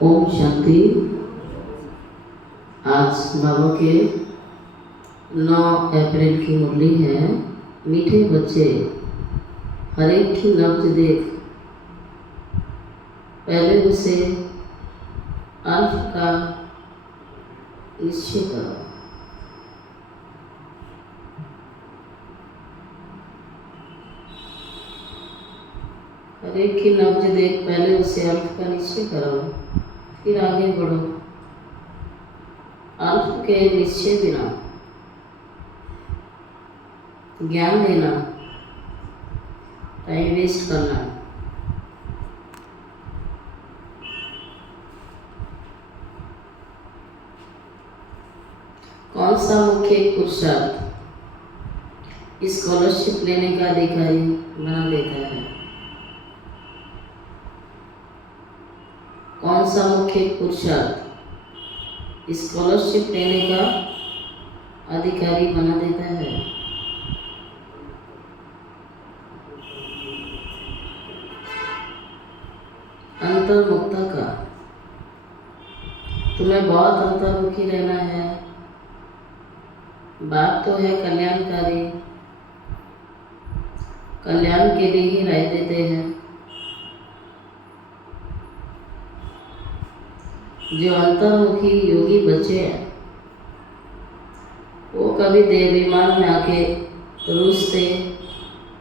ओम शांति। आज बाबा के 9 अप्रैल की मुरली है। मीठे बच्चे, हर एक की नब्ज देख, पहले उसे अल्फ का निश्चय करो। हर एक की नब्ज देख, पहले उसे अल्फ का निश्चय करो, फिर आगे बढ़ो। अल्फ के निश्चय बिना ज्ञान देना, टाइम वेस्ट करना। कौन सा मुख्य पुरुषार्थ स्कॉलरशिप लेने का अधिकारी बना देता है? कौन सा मुख्य पुरुषार्थ स्कॉलरशिप लेने का अधिकारी बना देता है? अंतर्मुखता का। तुम्हें बहुत अंतर्मुखी रहना है। बात तो है कल्याणकारी, कल्याण के लिए ही राय देते हैं। जो अंतर्मुखी योगी बच्चे हैं वो कभी देहाभिमान में आके रूसते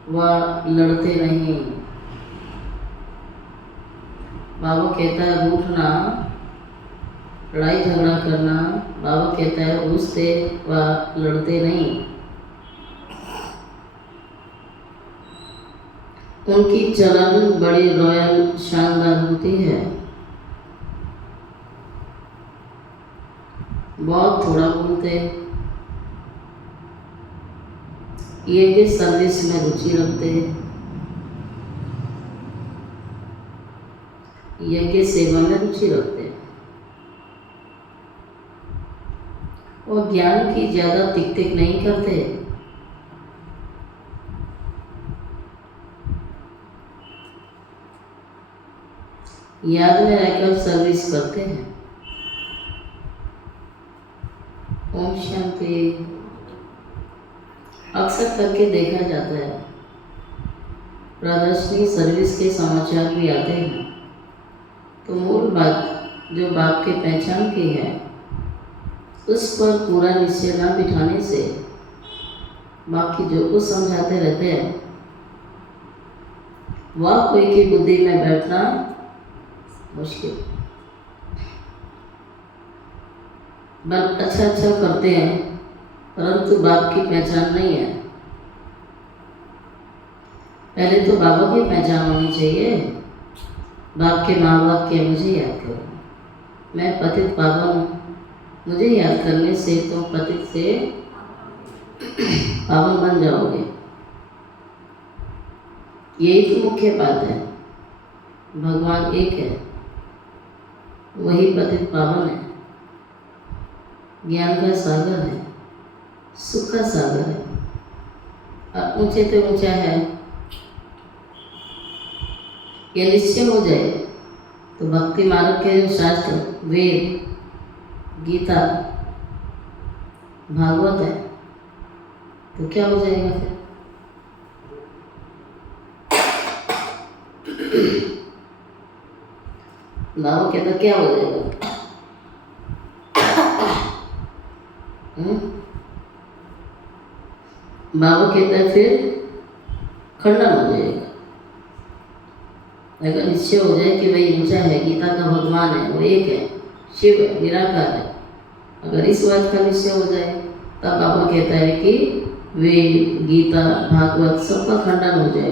व लड़ते नहीं। बाबा कहता है रूठना, लड़ाई झगड़ा करना। बाबा कहता है रूसते व लड़ते नहीं। उनकी चलन बड़ी रॉयल शानदार होती है। बहुत थोड़ा बोलते, यज्ञ सर्विस में रुचि रखते, यज्ञ सेवा में रुचि रखते और ज्ञान की ज्यादा तिक तिक नहीं करते। याद में रहकर सर्विस करते हैं। ओम शांति। अक्सर करके देखा जाता है, प्रदर्शनी सर्विस के समाचार भी आते हैं, तो मूल बात जो बाप की पहचान की है उस पर पूरा निश्चय न बिठाने से बाकी जो कुछ समझाते रहते हैं वह कोई की बुद्धि में बैठना मुश्किल। बस अच्छा अच्छा करते हैं परंतु बाप की पहचान नहीं है। पहले तो बाबा की पहचान होनी चाहिए। बाप के माँ बाप के मुझे याद करो, मैं पतित पावन हूँ। मुझे याद करने से तुम पतित से पावन बन जाओगे। यही तो मुख्य बात है। भगवान एक है, वही पतित पावन है, ज्ञान का सागर है, सुख का सागर है और ऊंचे से ऊंचा है। ये निश्चय हो जाए तो भक्ति मार्ग के जो शास्त्र, वेद, गीता, भागवत है तो क्या हो जाएगा फिर? बाबा कहता क्या हो जाएगा? बाबा कहता है फिर खंडन हो जाएगा। अगर निश्चय हो जाए कि वही ऊंचा है, गीता का भगवान है, वो एक है, शिव है, निराकार है, अगर इस बात का निश्चय हो जाए तब बाबा कहता है कि वेद, गीता, भागवत सबका खंडन हो जाए।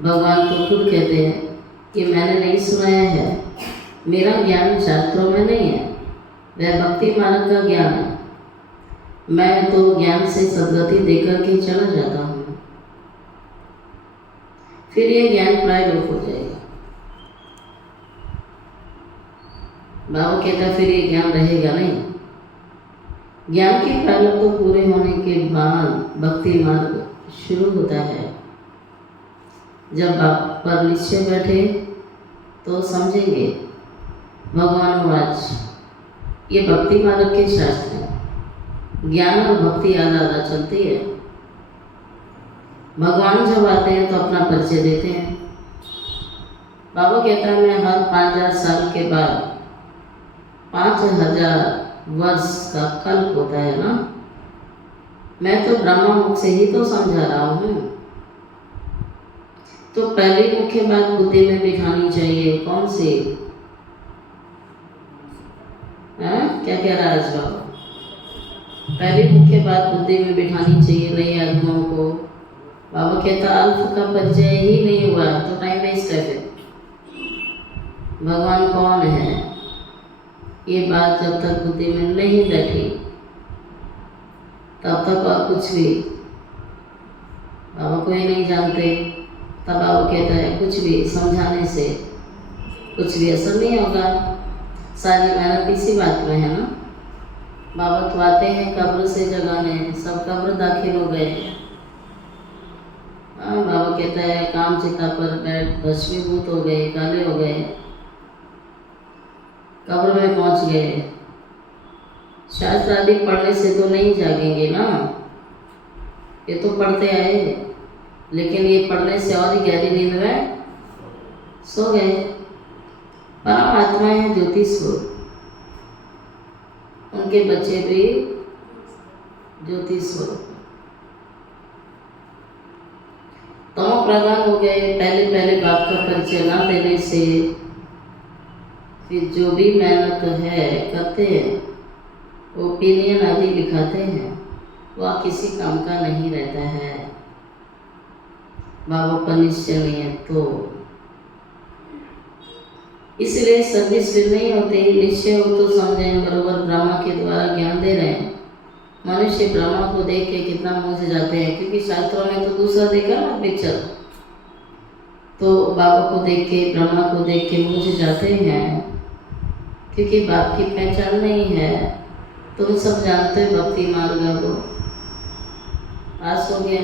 भगवान तो खुद कहते हैं कि मैंने नहीं सुनाया है, मेरा ज्ञान शास्त्रों में नहीं है, वह भक्ति मार्ग का ज्ञान है। मैं तो ज्ञान से सद्गति देकर के चला जाता हूँ। फिर ये ज्ञान प्रायलोक हो जाएगा। बाबा कहता फिर ये ज्ञान रहेगा नहीं। ज्ञान के प्रायलोक तो पूरे होने के बाद भक्ति मार्ग शुरू होता है। जब बाप पर निश्चय बैठे तो समझेंगे भगवानुवाच, ये भक्ति मार्ग के शास्त्र हैं। ज्ञान और भक्ति आधा आधा चलती है। भगवान जब आते हैं तो अपना परिचय देते हैं। बाबा कहता है मैं हर 5000 साल के बाद 5000 वर्ष का कल्प होता है ना, मैं तो ब्रह्मा मुख से ही तो समझा रहा हूँ। तो पहली मुख्य बात बुद्धि में बिठानी चाहिए, कौन सी? क्या कह रहा है इस बाबा? पहली मुख्य बात बुद्धि में बिठानी चाहिए नई आत्माओं को। बाबा कहता अल्फ का परिचय ही नहीं हुआ तो टाइम वेस्ट है। फिर भगवान कौन है ये बात जब तक बुद्धि में नहीं बैठी तब तक और कुछ भी बाबा को ही नहीं जानते। तब बाबा कहता है कुछ भी समझाने से कुछ भी असर नहीं होगा। सारी मेहनत इसी बात में है ना। बाबा तो आते हैं कब्र से जगाने, सब कब्र दाखिल हो गए। बाबा कहता है काम चिता पर बैठ भस्मीभूत हो गए, काले हो गए, कब्र में पहुंच गए। शास्त्र आदि पढ़ने से तो नहीं जागेंगे ना, ये तो पढ़ते आए, लेकिन ये पढ़ने से और ही गहरी नींद में सो गए। परमात्मा है ज्योति स्वरूप, उनके बच्चे भी ज्योति स्वरूप। तमो प्रधान हो गए। पहले पहले बात का परिचय ना देने से फिर जो भी मेहनत है करते हैं, ओपिनियन आदि दिखाते हैं, वह किसी काम का नहीं रहता है। बाबा पर निश्चय नहीं है तो इसलिए सर्विसफुल नहीं होते। निश्चय हो तो समझें बरोबर ब्रह्मा के द्वारा ज्ञान दे रहे हैं। मनुष्य ब्रह्मा को देख के कितना मुँह से जाते हैं, क्योंकि शास्त्रों में तो दूसरा देखा ना पिक्चर, तो बाबा को देख के ब्रह्मा को देख के मुँह से जाते हैं, क्योंकि बाप की पहचान नहीं है। तुम सब जानते हो भक्ति मार्ग को पास हो गया।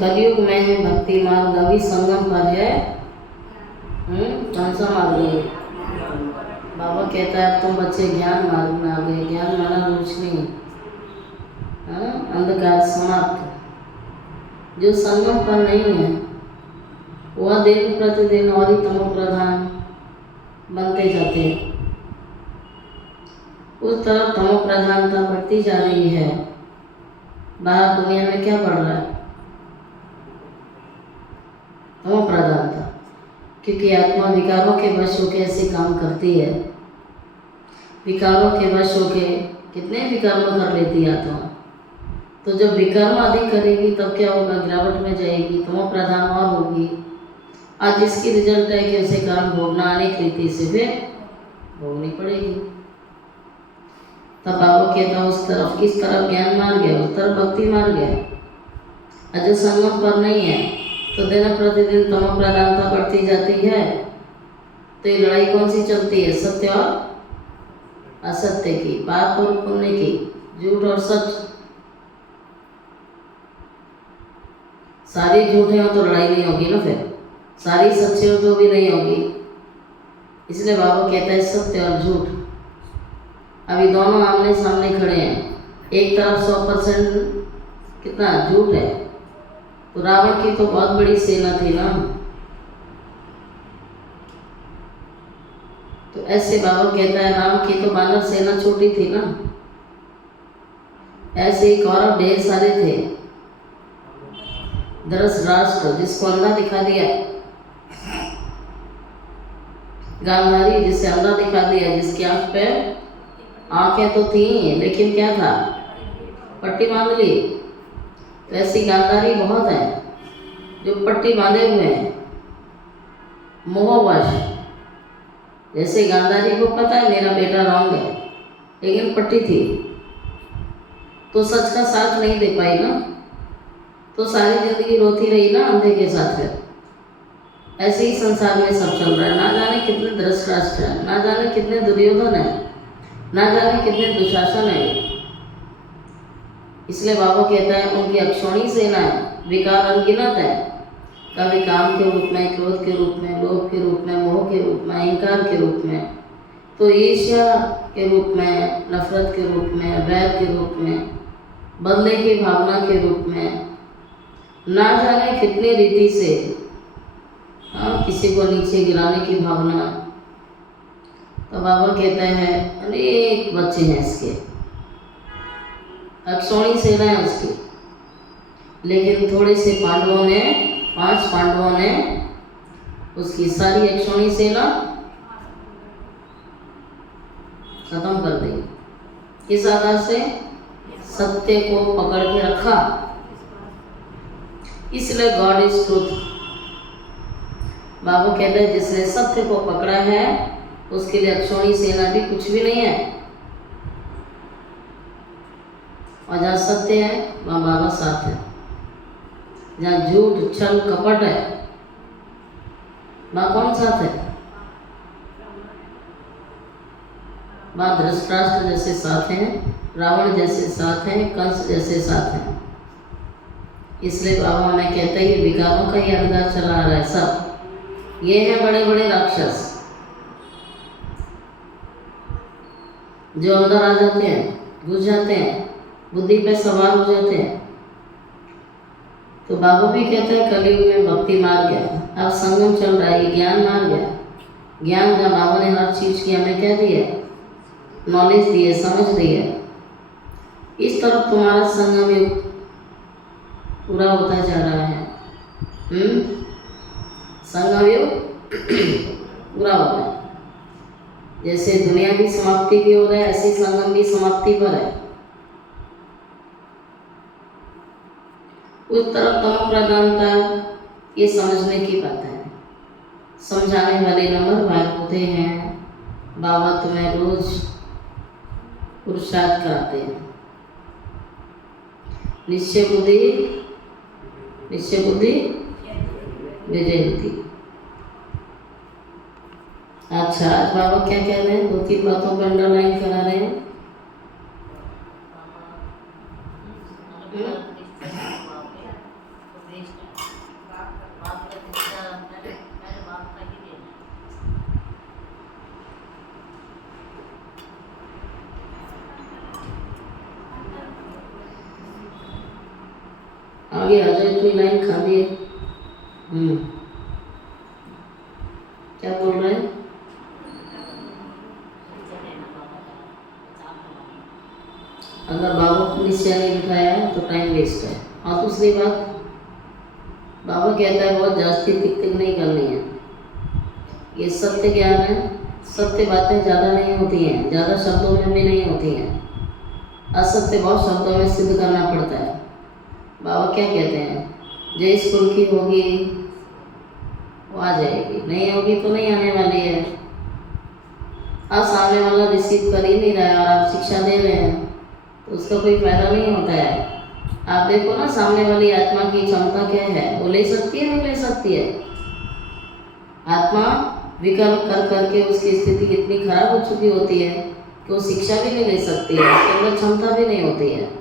कलयुग में है भक्ति मार्ग, अभी संगम पर है। कौन सा मार्ग है? बाबा कहता है तुम बच्चे ज्ञान मार्ग में आ गए। ज्ञान माना रोशनी, अंधकार समाप्त। जो संगम पर नहीं है वह दिन प्रतिदिन और ही तमो प्रधान बनते जाते हैं। उस तरफ तमो प्रधानता बढ़ती जा रही है। बाहर दुनिया में क्या बढ़ रहा है? तमो प्रधानता, क्योंकि आत्मा विकारों के वश होकर ऐसे काम करती है। विकारों के वश होके कितने विकर्म कर लेती है आत्मा। तो जब विकर्म आदि करेगी तब क्या होगा? गिरावट में जाएगी, तमो प्रधान और होगी। आज इसकी रिजल्ट है कि उसे कर्म भोगना अनेक रीति से फिर भोगनी पड़ेगी। तब बाबा कहता उस तरफ किस तरफ ज्ञान मार गया, उस तरफ भक्ति मार गया। अजय संगम पर नहीं है तो दिन प्रतिदिन तमो प्रधानता बढ़ती जाती है। तो ये लड़ाई कौन सी चलती है? सत्य और असत्य की, पाप और पुण्य की, झूठ और सच। सारी झूठे हो तो लड़ाई नहीं होगी ना, फिर सारी सच्चे हो तो भी नहीं होगी। इसलिए बाबा कहता है सत्य और झूठ अभी दोनों आमने सामने खड़े हैं। एक तरफ 100% कितना झूठ है, तो रावण की तो बहुत बड़ी सेना थी ना। तो ऐसे बाबा कहता है राम की तो मानव सेना छोटी थी ना, ऐसे ही कौरव ढेर सारे थे। धृतराष्ट्र जिसको अंधा दिखा दिया, गांधारी जिसे अंधा दिखा दिया, जिसकी आंख पे आंखें तो थी लेकिन क्या था? पट्टी बांध ली। तो ऐसी गांधारी बहुत है जो पट्टी बांधे हुए हैं मोहवश। जैसे गांधारी को पता है मेरा बेटा रॉन्ग है, लेकिन पट्टी थी तो सच का साथ नहीं दे पाई ना, तो सारी जिंदगी रोती रही ना अंधे के साथ। फिर ऐसे ही संसार में सब चल रहा है। ना जाने कितने धृतराष्ट्र है, ना जाने कितने दुर्योधन है, ना जाने कितने दुशासन है। इसलिए बाबा कहता है उनकी अक्षौणी सेना है, विकार अनगिनत है। कभी काम के रूप में, क्रोध के रूप में, लोभ के रूप में, मोह के रूप में, अहंकार के रूप में, तो ईर्ष्या के रूप में, नफरत के रूप में, वैर के रूप में, बदले की भावना के रूप में, ना जाने कितनी रीति से किसी को नीचे गिराने की भावना। तो बाबा कहते हैं अनेक बच्चे हैं इसके, अक्षौणी सेना है उसकी, लेकिन थोड़े से पांडवों ने, 5 पांडवों ने उसकी सारी अक्षौणी सेना खत्म कर दी। किस आधार से? सत्य को पकड़ के रखा। इसलिए गॉड इज ट्रूथ। बाबा कहते हैं जिसने सत्य को पकड़ा है उसके लिए अक्षौणी सेना भी कुछ भी नहीं है। और जहाँ सत्य है वहाँ बाबा साथ है। जहाँ झूठ, छल, कपट है वहाँ कौन साथ है? वहाँ धृतराष्ट्र जैसे साथ हैं, रावण जैसे साथ हैं, कंस जैसे साथ हैं। इसलिए बाबा हमें कहते हैं ये विकारों का यादगार चला आ रहा है सब। ये हैं बड़े बड़े राक्षस जो अंदर आ जाते हैं, घुस जाते हैं, बुद्धि पे सवार हो जाते हैं। तो बाबा भी कहते हैं कलयुग में भक्ति मार गया, अब संगम चल रहा है, ये ज्ञान मार गया। ज्ञान का बाबा ने हर चीज़ की हमें क्या दिया? नॉलेज दी है, समझ दी है। इस तरफ तुम्हारा संगम युग पूरा होता जा रहा है। संगम युग पूरा होता है। जैसे दुनिया की समाप्ति की ओर है, ऐसी संगम की समाप्ति पर है। उस तरफ तम प्रधानता, ये समझने की बात है। समझाने वाले नंबर भाग होते हैं। बाबा तुम्हें रोज पुरुषार्थ कराते हैं। निश्चय बुद्धि विजय होती। अच्छा, आज बाबा क्या कह रहे हैं? 2-3 बातों पर अंडरलाइन करा रहे हैं। आगे आ जाए, इतनी लाइन खाली है। क्या बोल रहे हैं? अगर बाबा को निश्चय नहीं बिठाया तो टाइम वेस्ट है। और दूसरी बात, बाबा कहता है बहुत जास्ती टिक टिक नहीं करनी है। ये सत्य ज्ञान है, सत्य बातें ज़्यादा नहीं होती हैं, ज़्यादा शब्दों में भी नहीं होती हैं। असत्य बहुत शब्दों में सिद्ध करना पड़ता है। बाबा क्या कहते हैं? जो स्कूल की होगी वो आ जाएगी, नहीं होगी तो नहीं आने वाली है। अब सामने वाला रिसीव कर ही नहीं रहा है और आप शिक्षा दे रहे हैं तो उसका कोई फायदा नहीं होता है। आप देखो ना, सामने वाली आत्मा की क्षमता क्या है? वो ले सकती है, नहीं ले सकती है? आत्मा विकल्प कर करके उसकी स्थिति इतनी खराब हो चुकी होती है कि वो शिक्षा भी नहीं ले सकती है, उसके अंदर क्षमता भी नहीं होती है।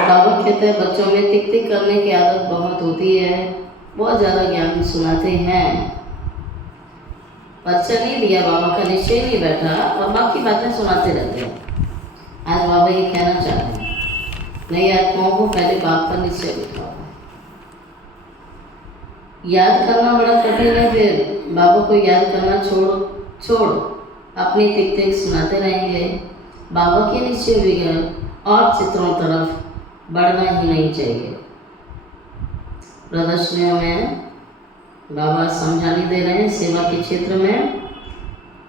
बाबा कहते हैं बच्चों में टिक टिक करने की आदत बहुत होती है, बहुत ज़्यादा ज्ञान सुनाते हैं। परिचय नहीं दिया, बाबा का निश्चय नहीं बैठा और बाकी बातें सुनाते रहते हैं। आज बाबा ये कहना चाहते हैं, नई आत्माओं को पहले बाप का निश्चय बिठाओ। याद करना बड़ा कठिन है, फिर बाबा को याद करना छोड़ अपनी टिक टिक सुनाते रहेंगे। बाबा के निश्चय विज्ञान और चित्रों तरफ बढ़ना ही नहीं चाहिए। प्रदर्शनियों में बाबा समझाने दे रहे हैं सेवा के क्षेत्र में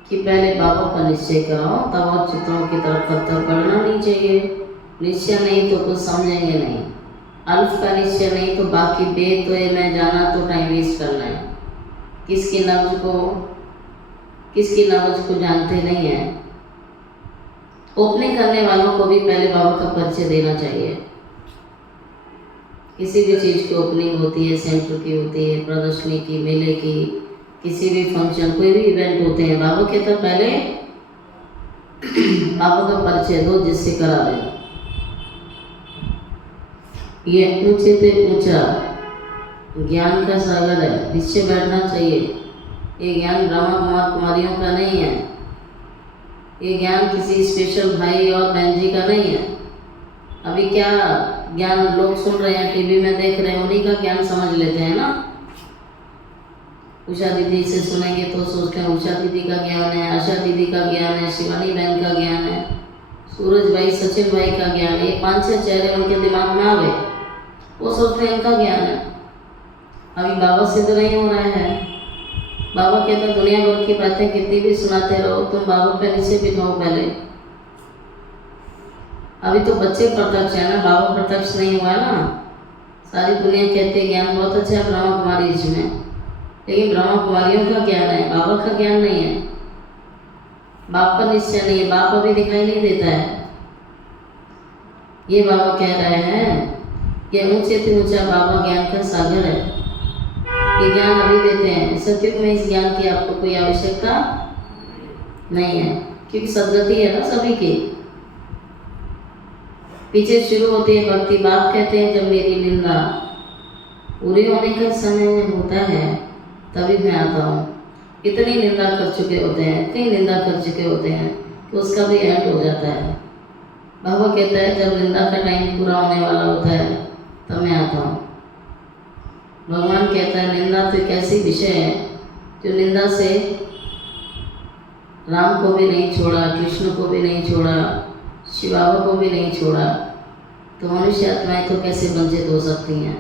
कि पहले बाबा का निश्चय कराओ, तब और चित्रों की तरफ कब बढ़ना नहीं चाहिए। निश्चय नहीं तो कुछ समझेंगे नहीं। अल्फ का निश्चय नहीं तो बाकी वेद तो में जाना तो टाइम वेस्ट करना है। किसकी नब्ज को जानते नहीं हैं। ओपनिंग करने वालों को भी पहले बाबा का परिचय देना चाहिए। किसी भी चीज़ की ओपनिंग होती है, सेंटर की होती है, प्रदर्शनी की, मेले की, किसी भी फंक्शन, कोई भी इवेंट होते हैं, बाबा के तो पहले बाबा का परिचय दो जिससे करा दें। ये ऊंचे से ऊंचा ज्ञान का सागर है, इससे बैठना चाहिए। ये ज्ञान ब्रह्मा कुमार कुमारियों का नहीं है, ये ज्ञान किसी स्पेशल भाई और बहन जी का नहीं है। अभी क्या ज्ञान लोग सुन रहे हैं, टीवी में देख रहे हैं, उन्हीं का ज्ञान समझ लेते हैं ना। उषा दीदी से सुनेंगे तो सोचते हैं उषा दीदी का ज्ञान है, आशा दीदी का ज्ञान है, शिवानी बहन का ज्ञान है, सूरज भाई, सचिन भाई का ज्ञान है। ये 5-6 चेहरे उनके दिमाग में आ गए, वो सोचते हैं इनका ज्ञान है। अभी बाबा से तो नहीं हो रहा है। बाबा कहते दुनिया भर की बातें कितनी भी सुनाते रहो, तुम बाबा पे नीचे बिठाओ पहले। अभी तो बच्चे प्रत्यक्ष है ना, बाबा प्रत्यक्ष नहीं हुआ ना। सारी दुनिया कहते हैं ज्ञान बहुत अच्छा है ब्रह्मा कुमारी जी में, लेकिन ब्रह्मा कुमारियों का ज्ञान है, बाबा का ज्ञान नहीं है। बाप का निश्चय नहीं है, बाप अभी दिखाई नहीं देता है। ये बाबा कह रहे हैं कि ऊंचे से ऊंचा बाबा ज्ञान का सागर है, ये ज्ञान अभी देते हैं। सत्युग में इस ज्ञान की आपको कोई आवश्यकता नहीं है, क्योंकि सदगति है ना सभी की। पीछे शुरू होती है भक्ति। बाप कहते हैं जब मेरी निंदा पूरी होने का समय होता है तभी मैं आता हूँ। इतनी निंदा कर चुके होते हैं, इतनी निंदा कर चुके होते हैं कि उसका भी एंड हो जाता है। बाबा कहता है जब निंदा का टाइम पूरा होने वाला होता है तब मैं आता हूँ। भगवान कहता है निंदा तो एक ऐसी विषय है जो निंदा से राम को भी नहीं छोड़ा, कृष्ण को भी नहीं छोड़ा, शिव बाबा को भी नहीं छोड़ा, तो मनुष्य आत्माएं तो कैसे वंचित हो सकती हैं।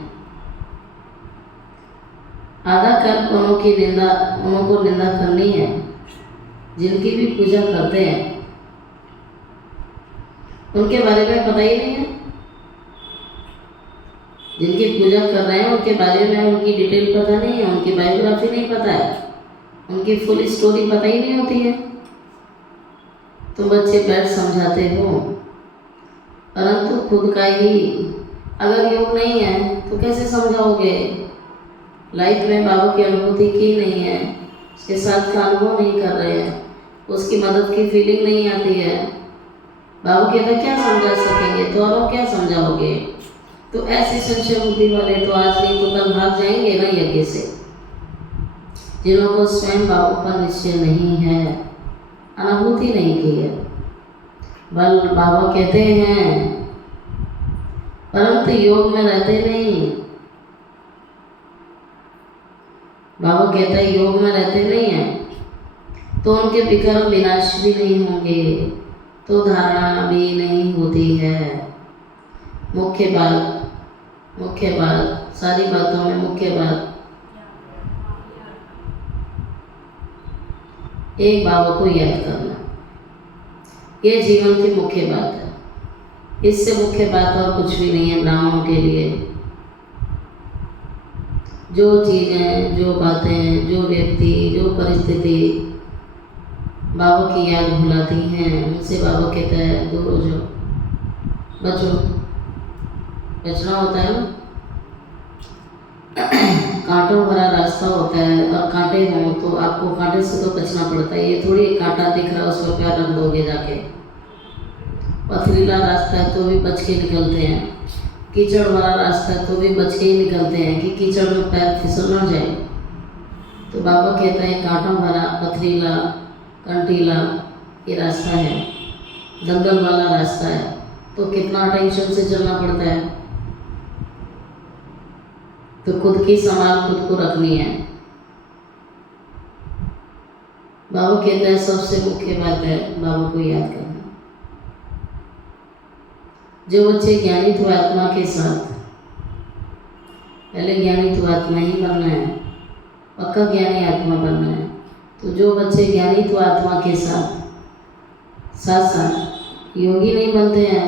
आधा कर्म उन्हों को निंदा करनी है जिनकी भी पूजा करते हैं, उनके बारे में पता ही नहीं है। जिनकी पूजा कर रहे हैं उनके बारे में उनकी डिटेल पता नहीं है, उनकी बायोग्राफी नहीं पता है, उनकी फुल स्टोरी पता ही नहीं होती है। तुम बच्चे बैठ समझाते हो, परंतु खुद का ही अगर योग नहीं है तो कैसे समझाओगे। लाइफ में बाबा की अनुभूति की नहीं है, उसके साथ का अनुभव नहीं कर रहे हैं, उसकी मदद की फीलिंग नहीं आती है। बाबा कहते क्या समझा सकेंगे, तो और क्या समझाओगे। तो ऐसे संशय बुद्धि वाले तो आज नहीं तो कल भाग जाएंगे ना यज्ञ से, जिन्हों को स्वयं बाबा पर निश्चय नहीं है, अनुभूति नहीं की है। बल बाबा कहते हैं परंतु योग में रहते नहीं। बाबा कहता है योग में रहते नहीं हैं तो उनके विकर्म विनाश भी नहीं होंगे, तो धारणा भी नहीं होती है। मुख्य बात सारी बातों में मुख्य बात एक बाबा को याद करना, ये जीवन की मुख्य बात है। इससे मुख्य बात और कुछ भी नहीं है ब्राह्मणों के लिए। जो चीज़ें, जो बातें, जो व्यक्ति, जो परिस्थिति बाबा की याद भुलाती हैं, उनसे बाबा कहता है दूर हो जाओ, बचो। बचना होता है ना, कांटों भरा रास्ता होता है और कांटे हों तो आपको कांटे से तो बचना पड़ता है। ये थोड़ी कांटा दिख रहा है उस पर पैर रख दोगे जाके। पथरीला रास्ता है तो भी बच के निकलते हैं, कीचड़ वाला रास्ता है तो भी बच के ही निकलते हैं कि कीचड़ में पैर फिसल ना जाए। तो बाबा कहता है कांटा भरा, पथरीला, कंटीला ये रास्ता है, दलदल वाला रास्ता है, तो कितना टेंशन से चलना पड़ता है। तो खुद की संभाल खुद को रखनी है। बाबा कहता है सबसे मुख्य बात है बाबा को याद करना। जो बच्चे ज्ञानी तो आत्मा के साथ, पहले ज्ञानी तो आत्मा ही बनना है, पक्का ज्ञानी आत्मा बनना है। तो जो बच्चे ज्ञानी तो आत्मा के साथ साथ योगी नहीं बनते हैं,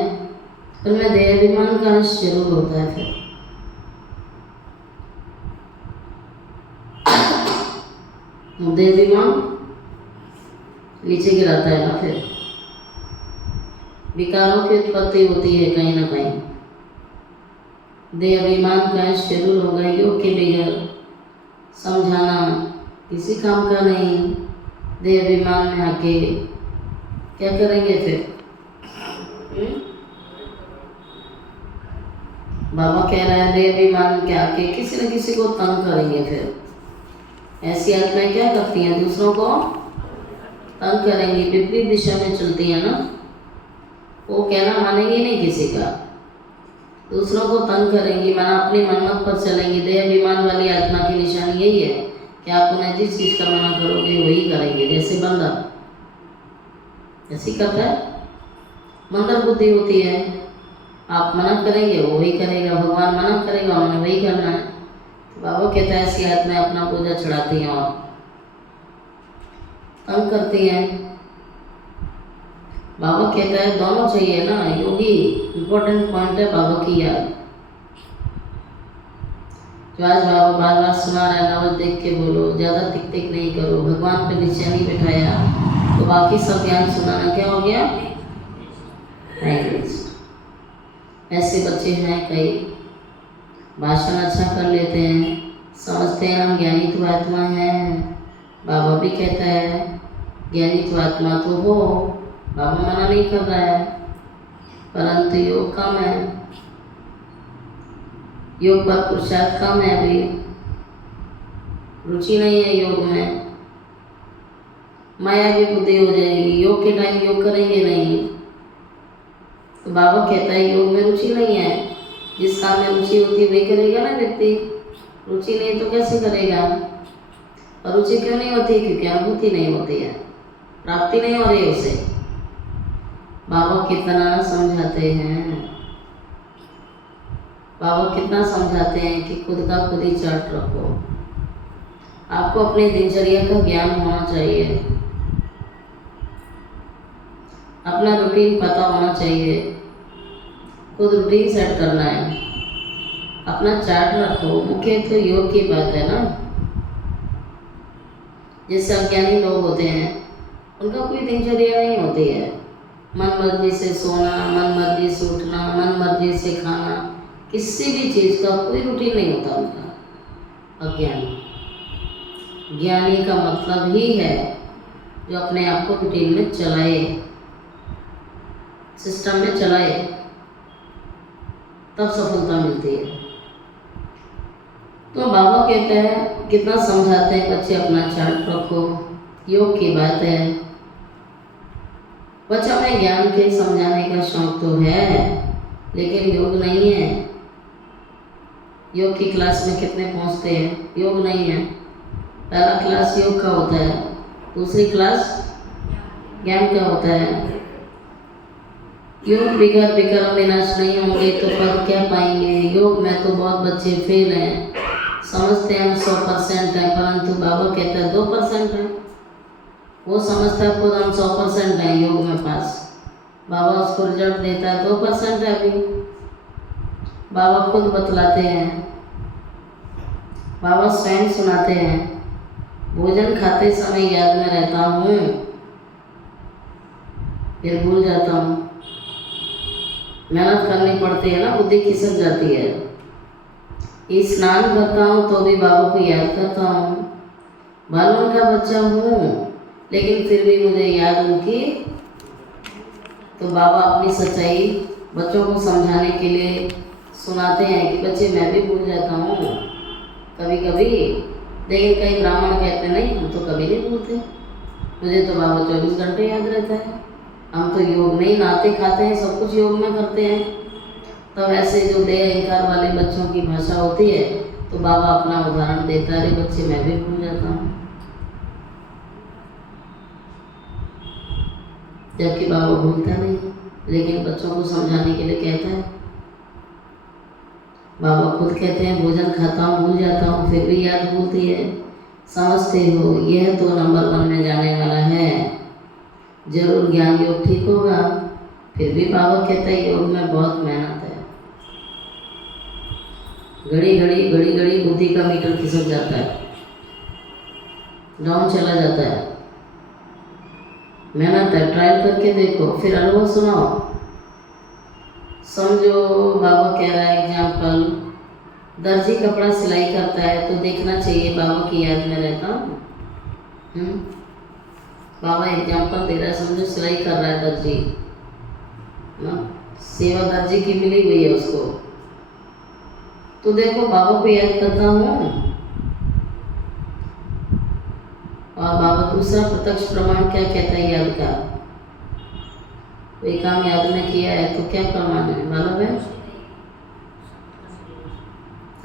उनमें देहाभिमान का अंश जरूर होता है। फिर देहाभिमान नीचे गिराता है ना, फिर विकारों की उत्पत्ति होती है कहीं ना कहीं। देहाभिमान का अंश जरूर होगा। योग के बगैर समझाना किसी काम का नहीं। देहाभिमान में आके क्या करेंगे फिर? बाबा कह रहे हैं देहाभिमान के आके किसी न किसी को तंग करेंगे। फिर ऐसी आत्माएं क्या करती हैं? दूसरों को तंग करेंगी, विपरीत दिशा में चलती हैं ना, वो कहना मानेंगे नहीं किसी का, दूसरों को तंग करेंगी, माना अपनी मनमत पर चलेंगी। देहाभिमान वाली आत्मा की निशानी यही है कि आप उन्हें जिस चीज़ का मना करोगे वही करेंगे। जैसे बंदर ऐसी करता है, बंदर बुद्धि होती है, आप मना करेंगे वो वही करेगा, भगवान मना करेगा उन्हें वही करना है। तो बाबा कहता है ऐसी आत्माएं अपना पूजा चढ़ाती हैं और तंग करती हैं। बाबा कहता है दोनों चाहिए ना योगी, इम्पोर्टेंट पॉइंट है बाबा की याद। जो आज बाबा बार बार सुना रहे हैं, नवल देख के बोलो, ज़्यादा टिक टिक नहीं करो, भगवान पे निशानी बिठाया तो बाकी सब ज्ञान सुनाना क्या हो गया? Time waste. ऐसे बच्चे हैं कई, भाषण अच्छा कर लेते हैं, समझते हैं हम ज्ञानी तो आत्मा हैं। बाबा भी कहता है ज्ञानी तो आत्मा तो हो, बाबा मना नहीं कर रहा है, परंतु योग कम है, योग पर पुरुषार्थ कम है, अभी रुचि नहीं है योग में, माया की बुद्धि हो जाएगी, योग के टाइम योग करेंगे नहीं। तो बाबा कहता है योग में रुचि नहीं है, जिस काम में रुचि होती है वही करेगा ना व्यक्ति, रुचि नहीं तो कैसे करेगा? और रुचि क्यों नहीं होती? क्योंकि अनुभूति नहीं होती है, प्राप्ति नहीं हो रही उसे। बाबा कितना समझाते हैं, बाबा कितना समझाते हैं कि खुद का खुद ही चार्ट रखो। आपको अपनी दिनचर्या का ज्ञान होना चाहिए, अपना रूटीन पता होना चाहिए, खुद रूटीन सेट करना है, अपना चार्ट रखो। मुख्य तो योग की बात है ना। जैसे अज्ञानी लोग होते हैं उनका कोई दिनचर्या नहीं होती है, मन मर्जी से सोना, मन मर्जी से उठना, मन मर्जी से खाना, किसी भी चीज़ का कोई रूटीन नहीं होता उनका। अज्ञानी, ज्ञानी का मतलब ही है जो अपने आप को रूटीन में चलाए, सिस्टम में चलाए, तब सफलता मिलती है। तो बाबा कहते हैं कितना समझाते हैं बच्चे, अपना चार्ट रखो, योग की बात है। बच्चा में ज्ञान के समझाने का शौक तो है, लेकिन योग नहीं है। योग की क्लास में कितने पहुंचते हैं? योग नहीं है। पहला क्लास योग का होता है, दूसरी क्लास ज्ञान का होता है। योग बिगड़ विक्रम विनाश नहीं होंगे तो पद क्या पाएंगे? योग में तो बहुत बच्चे फेल हैं, समझते हैं हम 100% है, परंतु बाबा कहता है 2% है। वो समझता है खुद हम 100% हैं योग में पास, बाबा उसको रिजल्ट देता है 2% है। अभी बाबा खुद बतलाते हैं, बाबा स्वयं सुनाते हैं, भोजन खाते समय याद में रहता हूँ, फिर भूल जाता हूँ। मेहनत करनी पड़ती है ना, बुद्धि खिसक जाती है। स्नान करता हूँ तो भी बाबा को याद करता हूँ, बालवन का बच्चा हूँ, लेकिन फिर भी मुझे याद उनकी। तो बाबा अपनी सच्चाई बच्चों को समझाने के लिए सुनाते हैं कि बच्चे मैं भी भूल जाता हूँ कभी कभी, लेकिन कई ब्राह्मण कहते नहीं हम तो कभी नहीं भूलते, मुझे तो बाबा 24 घंटे याद रहता है, हम तो योग में ही नहाते खाते हैं, सब कुछ योग में करते हैं। तो वैसे जो देह अहंकार वाले बच्चों की भाषा होती है, तो बाबा अपना उदाहरण देता है, बच्चे मैं भी भूल जाता हूँ। जबकि बाबा भूलता नहीं, लेकिन बच्चों को समझाने के लिए कहता है। बाबा खुद कहते हैं भोजन खाता हूँ भूल जाता हूँ, फिर भी याद भूलती है। समझते हो यह तो नंबर 1 में जाने वाला है, जरूर ज्ञान योग ठीक होगा। फिर भी बाबा कहता है योग में बहुत मेहनत है, घड़ी घड़ी बुद्धि का मीटर खिसक जाता है, डाउन चला जाता है। मेहनत है, ट्रायल करके देखो, फिर अनुभव सुनाओ। समझो बाबा कह रहा है एग्जाम्पल, दर्जी कपड़ा सिलाई करता है तो देखना चाहिए बाबा की याद में रहता हूँ। बाबा एग्जाम्पल दे रहा है, समझो सिलाई कर रहा है दर्जी, सेवा दर्जी की मिली हुई है उसको, तो देखो बाबा को याद करता हूँ और बाबा दूसरा प्रत्यक्ष प्रमाण क्या कहता है याद का। कोई काम याद में किया है तो क्या प्रमाण है मालूम है?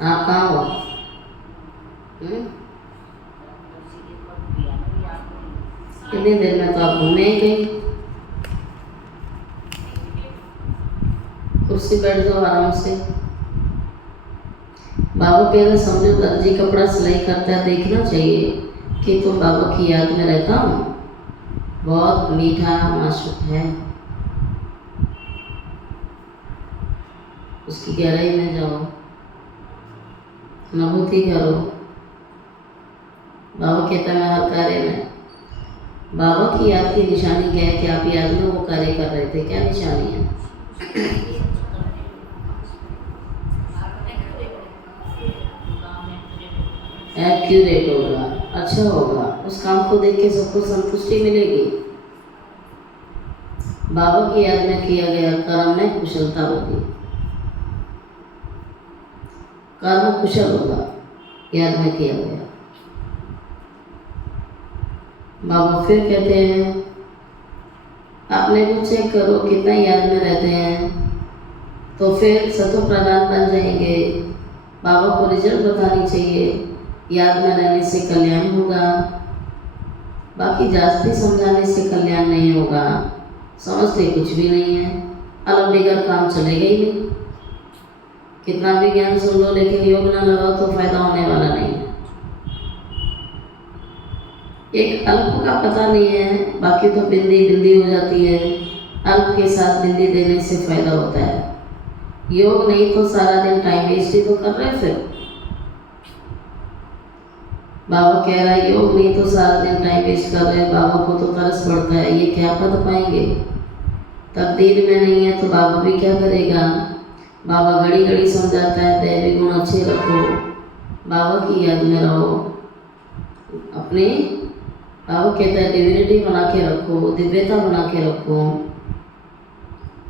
आप कहाँ हो? कितनी देर में तो आप घूमे ही गई। कुर्सी बैठ जाओ आराम से। बाबा कह रहे समझो दर्जी कपड़ा सिलाई करता है, देखना चाहिए कि तुम बाबा की याद में रहता हूँ। बहुत मीठा माशूक है, उसकी गहराई में जाओ, अनुभूति करो। बाबा कहता है मैं हर कार्य में। बाबा की याद की निशानी क्या है कि आप याद में वो कार्य कर रहे थे, क्या निशानी है? एक्यूरेट होगा, अच्छा होगा, उस काम को देख के सबको संतुष्टि मिलेगी। बाबा की याद में किया गया कर्म में कुशलता होगी, कर्म कुशल होगा, याद में किया गया। बाबा फिर कहते हैं अपने को चेक करो कितना याद में रहते हैं, तो फिर सतो प्रधान बन जाएंगे। बाबा को रिजल्ट बतानी चाहिए, याद में रहने से कल्याण होगा, बाकी जास्ती समझाने से कल्याण नहीं होगा। समझते कुछ भी नहीं है, अलग बिगड़ काम चलेगा ही नहीं। कितना भी ज्ञान सुन लो लेकिन योग ना लगाओ तो फायदा होने वाला नहीं है। एक अल्प का पता नहीं है, बाकी तो बिंदी बिंदी हो जाती है। अल्प के साथ बिंदी देने से फायदा होता है। योग नहीं तो सारा दिन टाइम वेस्ट ही तो कर रहे हैं। फिर बाबा कह रहा है योग नहीं तो सारा दिन टाइम वेस्ट कर रहे हैं। बाबा को तो तरस पड़ता है, ये क्या पद पाएंगे? तकदीर में नहीं है तो बाबा भी क्या करेगा? बाबा घड़ी घड़ी समझाता है दैवी गुण अच्छे रखो, बाबा की याद में रहो, अपने बाबा कहता है डिविनिटी बना के रखो, दिव्यता बना के रखो,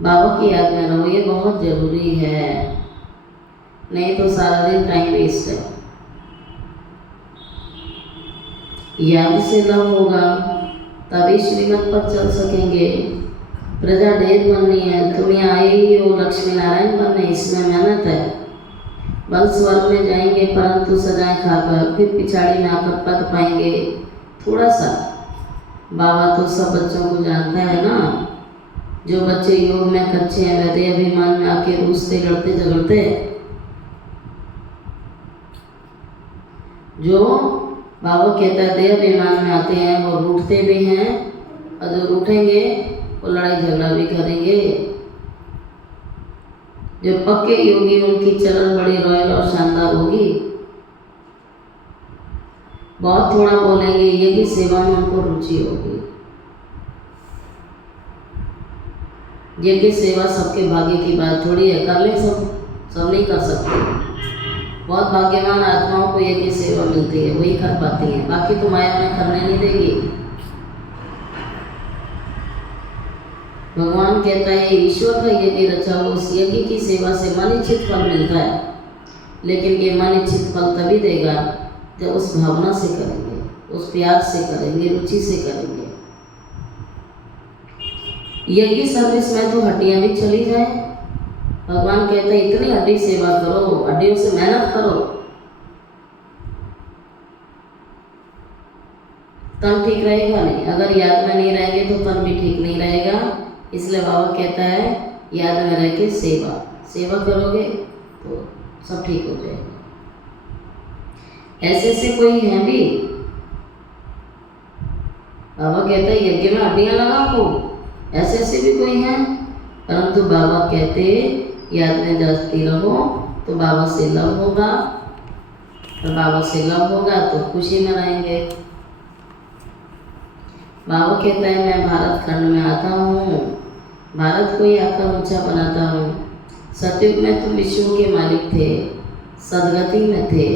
बाबा की याद में रहो। ये बहुत ज़रूरी है, नहीं तो सारा दिन टाइम वेस्ट है। याद से लव होगा तभी श्रीमत पर चल सकेंगे। प्रजा ढेर बननी है, तुम यहाँ आए ही हो लक्ष्मी नारायण बनने, इसमें मेहनत है। बल स्वर्ग में जाएंगे परंतु सजाएं खाकर, फिर पिछाड़ी में आकर पद पाएंगे। थोड़ा सा बाबा तो सब बच्चों को जानता है ना। जो बच्चे योग में कच्चे हैं वैसे अभिमान में आके रूसते लड़ते झगड़ते, जो बाबा कहता है देह अभिमान में आते हैं वो रूठते भी हैं, और जो रूठेंगे वो लड़ाई झगड़ा भी करेंगे। जो पक्के योगी उनकी चलन बड़ी रॉयल और शानदार होगी। बहुत थोड़ा बोलेंगे, यज्ञ सेवा में उनको रुचि होगी। यज्ञ सेवा सबके भाग्य की बात थोड़ी है, कर ले सब नहीं कर सकते। बहुत भाग्यवान आत्माओं को यज्ञ सेवा मिलती है, वही कर पाती हैं, बाकी तो माया उन्हें करने नहीं देगी। भगवान कहता है ईश्वर का यज्ञ रचा हो, उस यज्ञ की सेवा से मन इच्छित फल मिलता है, लेकिन ये मन इच्छित फल तभी देगा जब उस भावना से करेंगे, उस प्यार से करेंगे, रुचि से करेंगे। यज्ञ सर्विस में तो हड्डियां भी चली जाए। भगवान कहता है इतनी हड्डी सेवा करो, हड्डियों से मेहनत करो, तन ठीक रहेगा नहीं। अगर याद में नहीं रहेंगे तो तन भी ठीक नहीं रहेगा। इसलिए बाबा कहता है याद में रह के सेवा करोगे तो सब ठीक हो जाएगा। ऐसे से कोई है भी, बाबा कहता है यज्ञ में हड्डियां लगा को, ऐसे भी कोई है, परंतु बाबा कहते याद में जाती रहो तो बाबा से लव होगा, और बाबा से लव होगा तो खुशी में रहेंगे। बाबा कहता है मैं भारत खंड में आता हूँ, भारत को ही आकर ऊंचा बनाता हूँ। सतयुग में तुम विश्व के मालिक थे, सदगति में थे,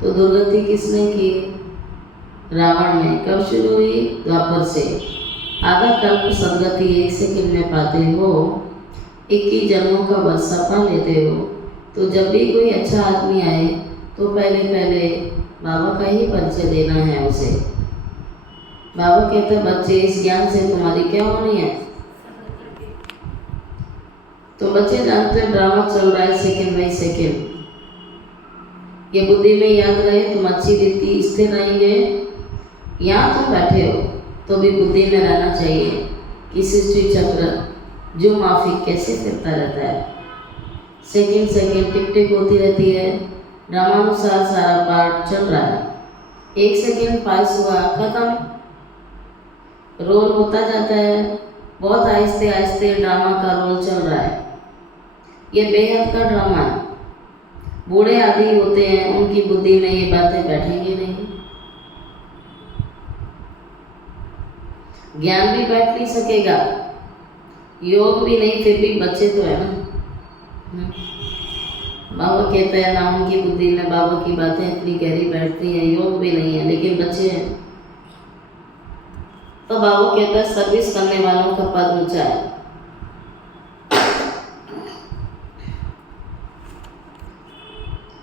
तो दुर्गति किसने की? रावण ने। कब शुरू हुई? द्वापर से। आधा कल्प सदगति 1 सेकंड में पाते हो, 21 जन्मों का वर्षा पा लेते हो। तो जब भी कोई अच्छा आदमी आए तो पहले पहले बाबा का ही परिचय देना है उसे। बाबा कहते हैं बच्चे इस ज्ञान से तुम्हारी क्या होनी है। तो बच्चे जानते हैं ड्रामा चल रहा है सेकंड बाई सेकंड। ये बुद्धि में याद रहे तुम अच्छी रीति स्थिर रहेंगे। यहाँ तुम बैठे हो तो भी बुद्धि में रहना चाहिए कि सृष्टि चक्र जो माफिक कैसे फिरता रहता है। सेकंड सेकंड टिक टिक होती रहती है। ड्रामानुसार सारा पार्ट चल रहा है। एक सेकंड पास हुआ खत्म, रोल होता जाता है। बहुत आहिस्ते आहिस्ते ड्रामा का रोल चल रहा है। ये बेहद का ड्रामा है। बूढ़े आदि होते हैं उनकी बुद्धि में ये बातें बैठेंगी नहीं, ज्ञान भी बैठ नहीं सकेगा, योग भी नहीं, फिर भी बच्चे तो है ना। बाबा कहते हैं ना उनकी बुद्धि में बाबा की बातें इतनी गहरी बैठती हैं, योग भी नहीं है लेकिन बच्चे हैं। तो बाबा कहता है सर्विस करने वालों का पद ऊंचा है।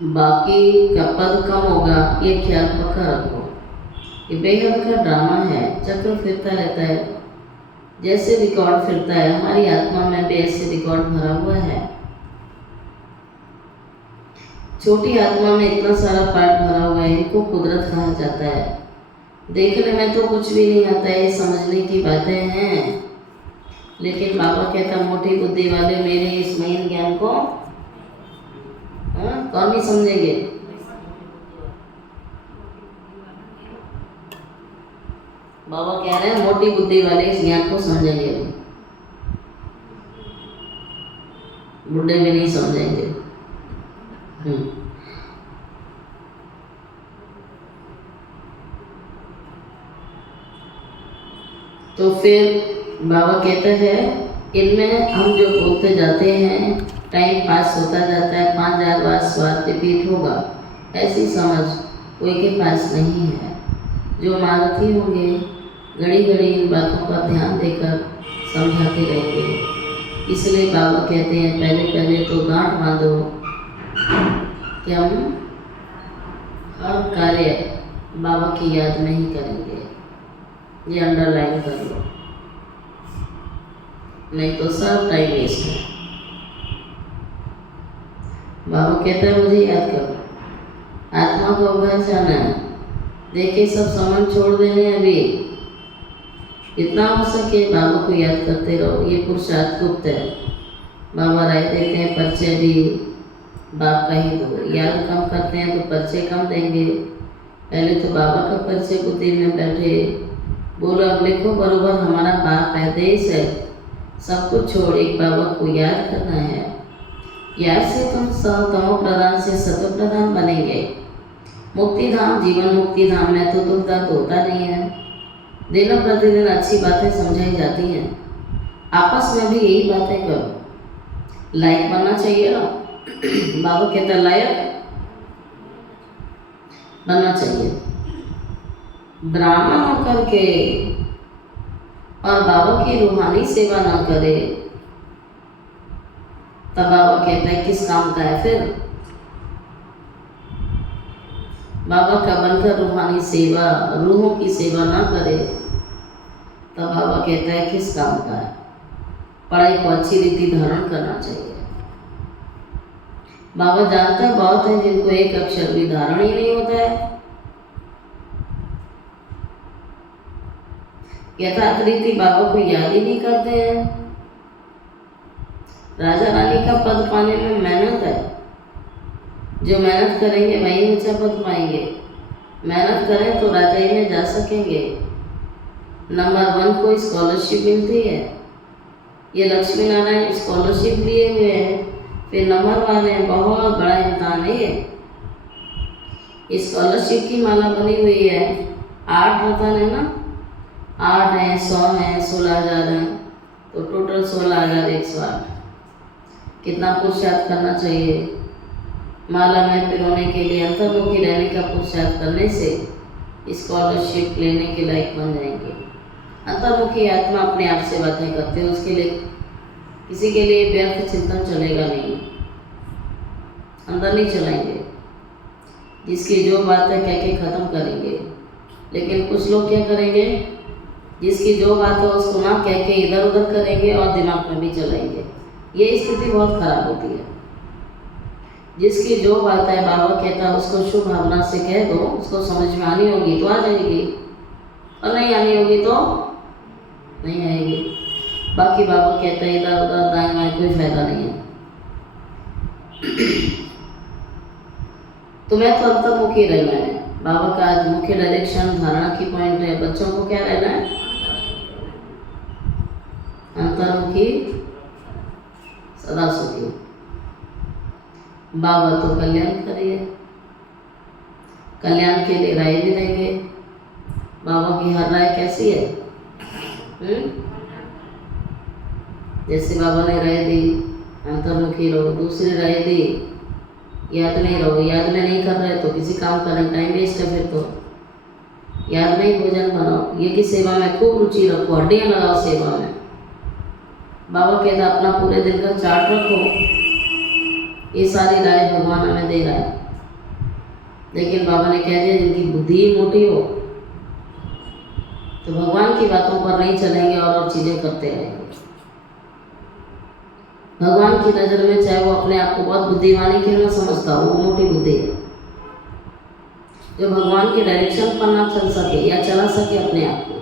बाकी का पद कम होगा, ये ख्याल पक्का रखो। ये बेहद का ड्रामा है, चक्र फिरता रहता है। जैसे रिकॉर्ड फिरता है हमारी आत्मा में भी ऐसे रिकॉर्ड भरा हुआ है। छोटी आत्मा में इतना सारा पार्ट भरा हुआ है, इनको कुदरत कहा जाता है। देखने में तो कुछ भी नहीं आता है, समझने की बातें हैं, लेकिन बाबा कहता मोटी बुद्धि वाले मेरे इस महीन ज्ञान को कौन नहीं समझेंगे। बाबा कह रहे हैं मोटी बुद्धि वाले इस ज्ञान को समझेंगे, बुढ़े भी नहीं समझेंगे। तो फिर बाबा कहते हैं इनमें हम जो बोलते जाते हैं टाइम पास होता जाता है, 5000 बार स्वाद रिपीट होगा, ऐसी समझ कोई के पास नहीं है। जो महारथी होंगे घड़ी घड़ी इन बातों का ध्यान देकर समझाते रहेंगे। इसलिए बाबा कहते हैं पहले पहले तो गांठ बांधो कि हम हर कार्य बाबा की याद में ही करेंगे। ये अंडरलाइन कर लो, नहीं तो सब टाइम वेस्ट है। बाबा कहता है मुझे याद करो, आत्मा को घर जाना है, देखिए सब सामान छोड़ देने अभी, इतना हो सके बाबा को याद करते रहो। ये पुरुषार्थ गुप्त है। बाबा राय देते हैं परिचय भी बाप का ही दो, याद कम करते हैं तो परिचय कम देंगे। पहले तो बाबा का परिचय बुद्धि में बैठे, बोलो अब लिखो बरोबर हमारा बाप है, देश है, सब कुछ छोड़ एक बाबा को याद करना है। याद से तुम तमो प्रधान से सत्व प्रधान बनेंगे। मुक्ति धाम जीवन मुक्ति धाम में तो दुख दर्द होता नहीं है। दिन प्रतिदिन अच्छी बातें समझाई जाती हैं, आपस में भी यही बातें करो। लायक बनना चाहिए ना, बाबा कहता है लायक बनना चाहिए। ब्राह्मण होकर के और बाबा की रूहानी सेवा ना करे तब बाबा कहता है किस काम का है फिर। बाबा का बनकर रूहानी सेवा रूहों की सेवा ना करे तब बाबा कहता है किस काम का है। पढ़ाई को अच्छी रीति धारण करना चाहिए। बाबा जानता है बहुत है जिनको एक अक्षर भी धारण ही नहीं होता है। यथार्थ रीति बाबा को याद ही नहीं करते हैं। राजा रानी का पद पाने में मेहनत है, जो मेहनत करेंगे वही ऊंचा पद पाएंगे। मेहनत करें तो राजाई में जा सकेंगे। नंबर 1 को स्कॉलरशिप मिलती है, ये लक्ष्मी नारायण स्कॉलरशिप लिए हुए हैं, फिर नंबर 1 है, बहुत बड़ा इम्तहान है ये। स्कॉलरशिप की माला बनी हुई है, 8 रतन है ना, 8 है, 100 है, 16,000 है, तो टोटल 16,108। कितना पुरुषार्थ करना चाहिए। माला में पिरोने के लिए अंतर्मुखी रहने का पुरुषार्थ करने से स्कॉलरशिप लेने के लायक बन जाएंगे। अंतर्मुखी आत्मा अपने आप से बातें करते हैं, उसके लिए किसी के लिए व्यर्थ चिंतन चलेगा नहीं। अंदर नहीं चलाएंगे, जिसकी जो बात है कह के ख़त्म करेंगे। लेकिन कुछ लोग क्या करेंगे, जिसकी जो बात है उसको ना कह के इधर उधर करेंगे और दिमाग में भी चलाएंगे। ये स्थिति बहुत खराब होती है। जिसकी जो बात है बाबा कहता है उसको शुभ भावना से कह दो, उसको समझ में आनी होगी तो आ जाएगी, और नहीं आनी होगी तो नहीं आएगी। बाकी बाबा कहता है इधर उधर दाएं बाएं कोई फायदा नहीं है। तुम्हें तो अंतर्मुखी रहना है। बाबा का आज मुख्य डायरेक्शन धारणा की पॉइंट है, बच्चों को क्या रहना है, अंतर्मुखी सदा सुखी। बाबा तो कल्याण करिए, कल्याण के लिए राय भी देंगे। बाबा की हर राय कैसी है? जैसे बाबा ने राय दी अंतर्मुखी रहो, दूसरी राय दी याद नहीं रहो, याद में नहीं कर रहे तो किसी काम का नहीं, टाइम वेस्ट है। फिर तो याद नहीं भोजन बनाओ, ये की सेवा में खूब रुचि रखो, हड्डियाँ लगाओ सेवा में। बाबा कहता अपना पूरे दिन का चार्ट रखो, ये सारी राय भगवान हमें दे रहा है। लेकिन बाबा ने कह दिया जिनकी बुद्धि मोटी हो तो भगवान की बातों पर नहीं चलेंगे और चीज़ें करते रहेंगे। भगवान की नज़र में चाहे वो अपने आप को बहुत बुद्धिमानी क्यों ना समझता हो, वो मोटी बुद्धि है। जो भगवान के डायरेक्शन पर ना चल सके या चला सके अपने आप को।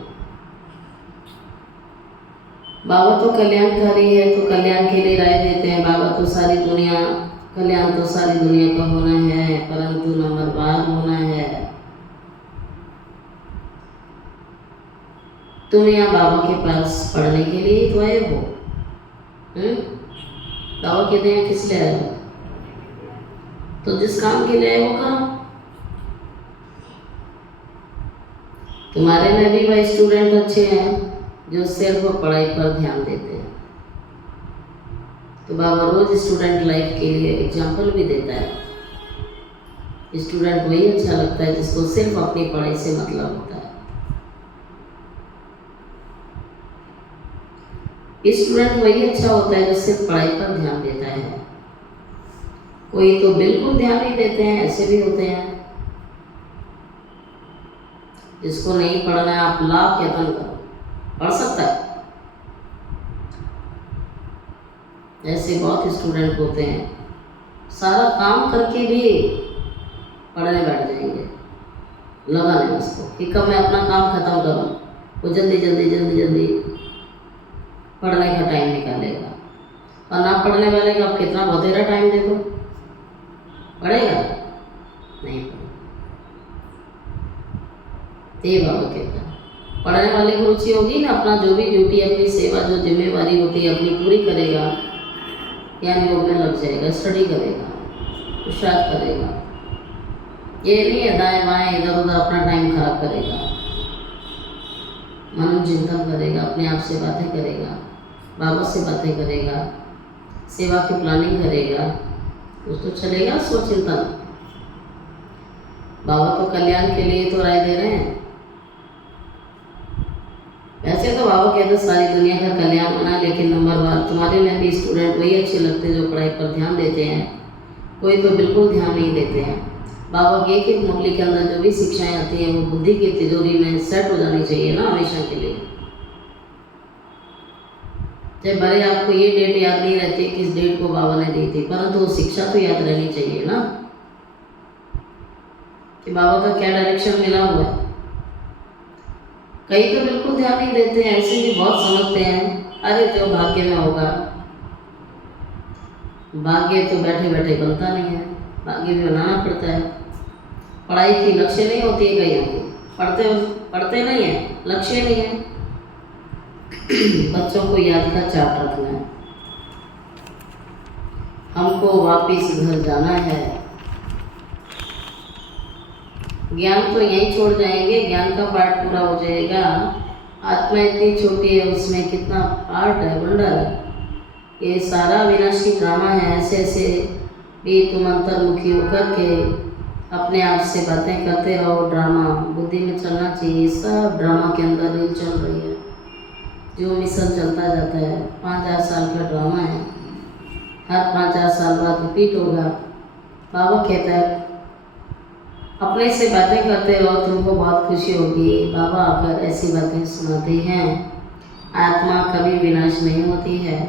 बाबा तो कल्याणकारी है तो कल्याण के लिए राय देते हैं। बाबा तो सारी दुनिया, कल्याण तो सारी दुनिया का होना है, परंतु नंबरवार होना है। तुम यहाँ बाबा के पास पढ़ने के लिए तो आए हो। बाबा कहते हैं किस लिए आए हो? तो जिस काम के लिए आए वो करो। तुम्हारे में भी वही स्टूडेंट अच्छे हैं जो सिर्फ पढ़ाई पर ध्यान देते हैं। तो बाबा रोज स्टूडेंट लाइफ के लिए एग्जाम्पल भी देता है। स्टूडेंट वही अच्छा लगता है जिसको सिर्फ अपनी पढ़ाई से मतलब होता है। स्टूडेंट वही अच्छा होता है जो सिर्फ पढ़ाई पर ध्यान देता है। कोई तो बिल्कुल ध्यान नहीं देते हैं, ऐसे भी होते हैं। जिसको नहीं पढ़ना है आप लाख यत्न करो, पढ़ सकता है। ऐसे बहुत स्टूडेंट होते हैं सारा काम करके भी पढ़ने बैठ जाएंगे, लगा नहीं उसको कि कब मैं अपना काम खत्म करूं। वो जल्दी जल्दी जल्दी जल्दी पढ़ने का टाइम निकालेगा। और ना पढ़ने वाले का आप कितना बतेरा टाइम दे दो, पढ़ेगा नहीं पढ़ेगा। ये बाबा कहता है पढ़ने वाले को रुचि होगी ना, अपना जो भी ड्यूटी, अपनी सेवा, जो जिम्मेवारी होती है अपनी पूरी करेगा, ज्ञान योग में लग जाएगा, स्टडी करेगा, पुरुषार्थ करेगा। ये नहीं है दाएं बाएं इधर उधर अपना टाइम खराब करेगा। मन चिंतन करेगा, अपने आप से बातें करेगा, बाबा से बातें करेगा, सेवा की प्लानिंग करेगा, कुछ तो चलेगा। सो चिंतन। बाबा तो कल्याण के लिए तो राय दे रहे हैं। वैसे तो बाबा कहते हैं सारी दुनिया का कल्याण होना, लेकिन नंबर वन तुम्हारे में भी स्टूडेंट वही अच्छे लगते हैं जो पढ़ाई पर ध्यान देते हैं। कोई तो बिल्कुल ध्यान नहीं देते हैं। बाबा के एक मुरली के अंदर जो भी शिक्षाएं आती हैं वो बुद्धि की तिजोरी में सेट हो जानी चाहिए ना हमेशा के लिए। चाहे भले आपको ये डेट याद नहीं रहती किस डेट को बाबा ने दी थी, परंतु वो शिक्षा तो याद रहनी चाहिए ना कि बाबा का क्या डायरेक्शन मिला हुआ है। कई तो बिल्कुल ध्यान नहीं देते हैं, ऐसे भी बहुत समझते हैं अरे जो भाग्य में होगा। भाग्य तो बैठे बैठे बनता नहीं है, भाग्य भी बनाना पड़ता है। पढ़ाई की लक्ष्य नहीं होती है कईयों की, पढ़ते नहीं है, लक्ष्य नहीं है। बच्चों को याद का चार्ट रखना है। हमको वापिस घर जाना है। ज्ञान तो यहीं छोड़ जाएंगे, ज्ञान का पार्ट पूरा हो जाएगा। आत्मा इतनी छोटी है, उसमें कितना पार्ट है, वंडर है। ये सारा विनाशी ड्रामा है। ऐसे ऐसे भी तुम अंतर्मुखी होकर के अपने आप से बातें करते रहो। ड्रामा बुद्धि में चलना चाहिए। सब ड्रामा के अंदर रील चल रही है, जो मिशन चलता जाता है। 5-4 साल का ड्रामा है, हर 5-4 साल बाद रिपीट होगा। बाबा कहता है अपने से बातें करते रहो, तुमको बहुत खुशी होगी। बाबा आकर ऐसी बातें सुनाते हैं। आत्मा कभी विनाश नहीं होती है।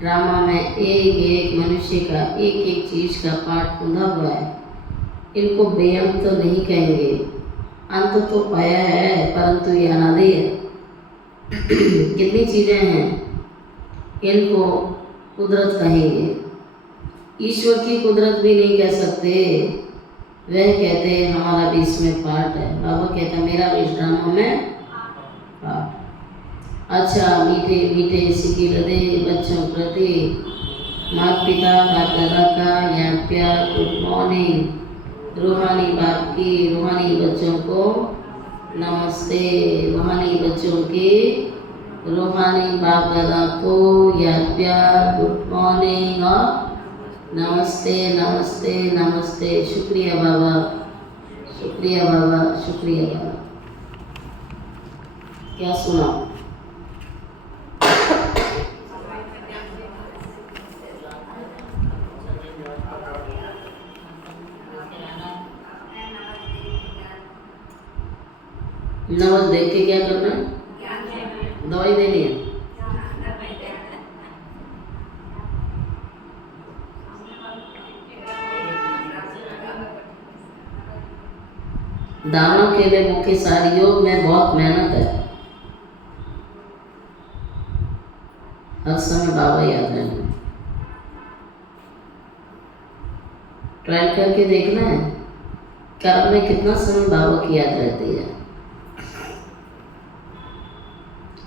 ड्रामा में एक एक मनुष्य का एक एक चीज का पाठ बंधा हुआ है। इनको बेअंत तो नहीं कहेंगे, अंत तो पाया है, परंतु ये अनादि है। कितनी चीजें हैं, इनको कुदरत कहेंगे। ईश्वर की कुदरत भी नहीं कह सकते। वह कहते हैं हमारा भी इसमें पार्ट है। बाबा कहता मेरा भी इस ड्रामा में पार्ट। अच्छा, मीठे मीठे सिकी हृदय बच्चों प्रति माता पिता बाप दादा का या प्यार, गुड मॉर्निंग। रूहानी बाप की रूहानी बच्चों को नमस्ते। रूहानी बच्चों के रूहानी बाप दादा को या प्यार, गुड मॉर्निंग और नमस्ते नमस्ते नमस्ते। शुक्रिया बाबा, शुक्रिया बाबा, शुक्रिया बाबा। क्या सुना? नवज देख के क्या करना है? दवाई देनी है। दानों के लिए मुख्य सारी योग में बहुत मेहनत है। हर समय बाबा याद रहना। ट्राई करके देखना है कर्म में कितना समय बाबा की याद रहती है।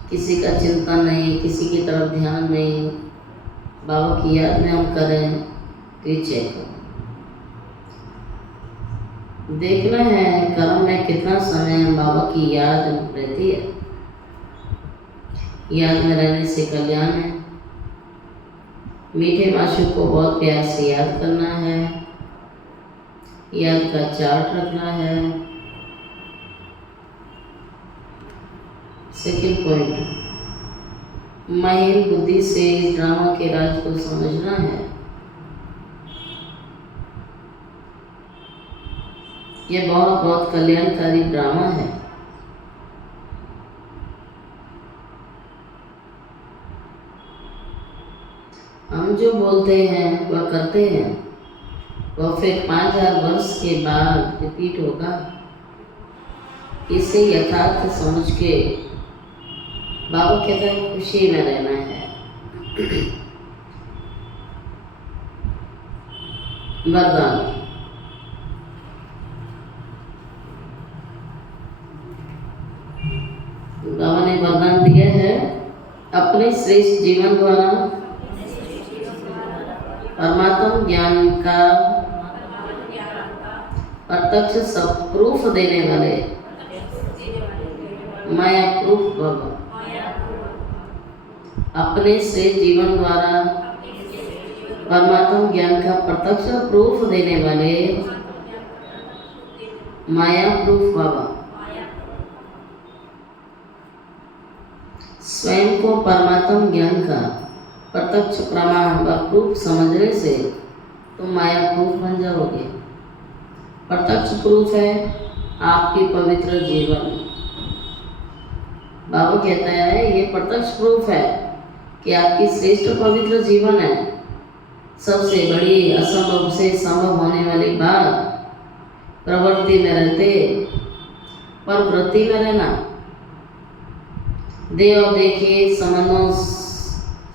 किसी का चिंता नहीं, किसी की तरफ ध्यान नहीं, बाबा की याद में हम करें तो ये चेक करो। देखना है कर्म में कितना समय बाबा की याद रहती है। याद में रहने से कल्याण है। मीठे माशूक को बहुत प्यार से याद करना है। याद का चार्ट रखना है। सेकंड पॉइंट, महिम बुद्धि से इस ड्रामा के राज को समझना है। यह बहुत बहुत कल्याणकारी ड्रामा है। हम जो बोलते हैं वह करते हैं, वह फिर 5000 वर्ष के बाद रिपीट होगा। इसे यथार्थ समझ के बाबा कहता है खुशी में रहना है। वरदान, बाबा ने वरदान दिया है अपने श्रेष्ठ जीवन द्वारा परमात्म ज्ञान का प्रत्यक्ष सब प्रूफ देने वाले माया प्रूफ बाबा। अपने श्रेष्ठ जीवन द्वारा परमात्म ज्ञान का प्रत्यक्ष प्रूफ देने वाले माया प्रूफ बाबा। स्वयं को परमात्म ज्ञान का प्रत्यक्ष प्रमाण व प्रूफ समझने से तुम माया प्रूफ बन जाओगे। प्रत्यक्ष प्रूफ है आपकी पवित्र जीवन। बाबा कहता है ये प्रत्यक्ष प्रूफ है कि आपकी श्रेष्ठ पवित्र जीवन है। सबसे बड़ी असंभव से संभव होने वाली बात प्रवृत्ति में रहते पर वृत्ति में रहना, देव देखे संबंधों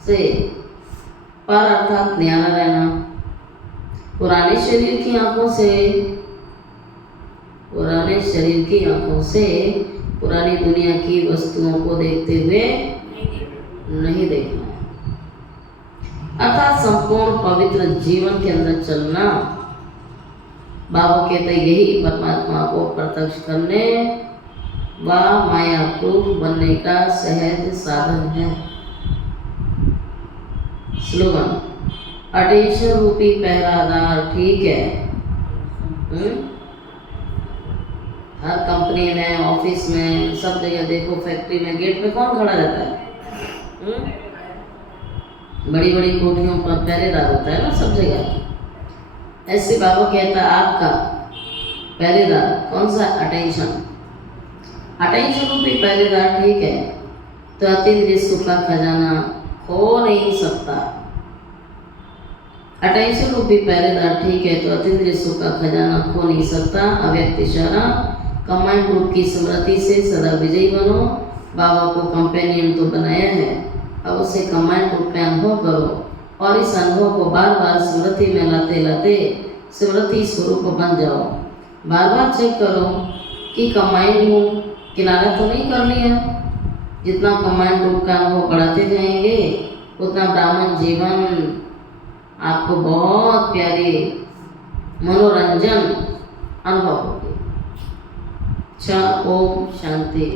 से पर अर्थात न्यारा रहना, पुराने शरीर की आंखों से पुरानी दुनिया की वस्तुओं को देखते हुए नहीं देखना, अर्थात संपूर्ण पवित्र जीवन के अंदर चलना। बाबा कहते यही परमात्मा को प्रत्यक्ष करने व माया प्रूफ बनने का सहज साधन है। स्लोगन, अटेंशन रूपी पहरादार। ठीक है, हर कंपनी में, ऑफिस में, सब जगह देखो, फैक्ट्री में गेट पे कौन खड़ा रहता है? बड़ी बड़ी कोठियों पर पहरेदार होता है ना सब जगह। ऐसे बाबा कहता है आपका पहरेदार कौन सा? अटेंशन। अटेंशन रूपी पहरेदार ठीक है तो अतीन्द्रिय सुख का खजाना खो नहीं सकता। अटेंशन रूपी पहरेदार ठीक है तो अतीन्द्रिय सुख का खजाना खो नहीं सकता। अव्यक्त इशारा कमांड ग्रुप की स्मृति से सदा विजयी बनो। बाबा को कंपेनियन तो बनाया है, अब उसे कमांड ग्रुप में अनुभव करो और इस अनुभव को बार बार स्मृति में लाते लाते स्मृति स्वरूप बन जाओ। बार बार चेक करो कि कमांड हूँ, किनारा तो नहीं कर लिया। जितना कमांड ग्रुप का अनुभव बढ़ाते जाएंगे उतना ब्राह्मण जीवन आपको बहुत प्यारे मनोरंजन अनुभव होगी। ओम शांति।